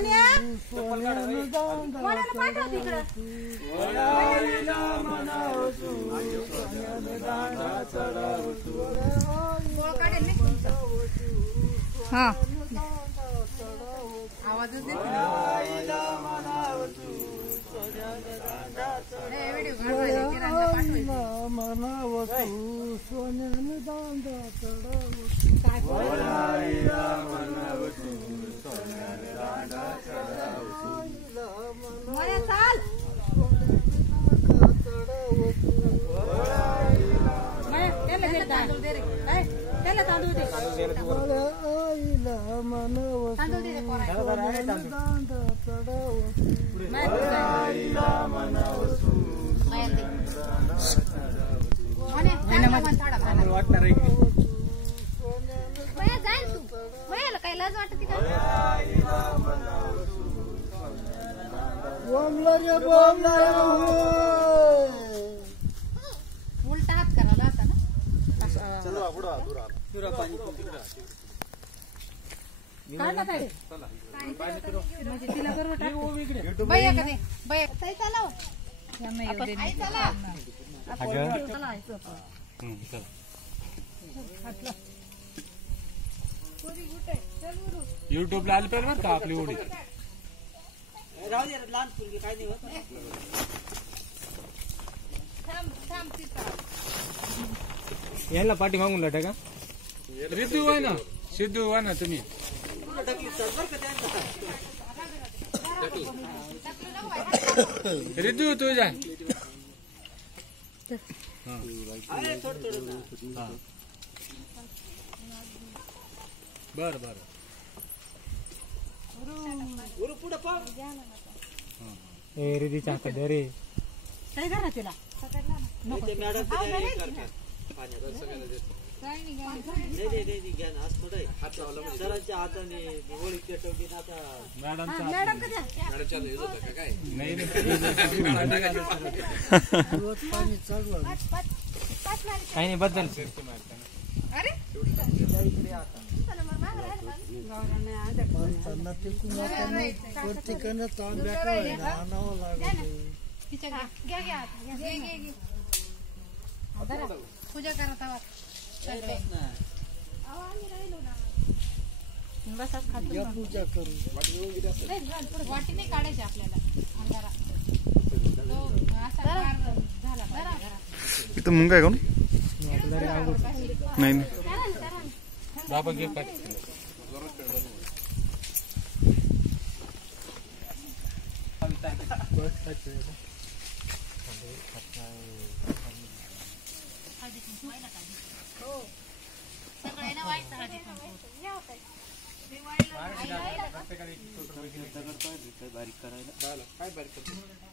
मोन्या मोन्याला पाठव तिकडं हा आवाजच देत त्याला तांदूळ दे काय लाज वाटत उलटा हात करायला आता ना म्हणजे तिला बरोबर भैया कधी भैया चला युट्यूबला आले पाहिजे बरं का आपली ओढी याला पाठी मागून लाटा का रिद्धू आहे ना सिद्धू आहे ना तुम्ही रिद्धू तू जा बर बर रिधी चाकड रे काय करा तिला काही नाही बद्दल पूजा करत पूजा करू वाटी नाही काढायची आपल्याला इथं मुंग आहे कोण नाही बाबा घे बारीक करायला काय बारीक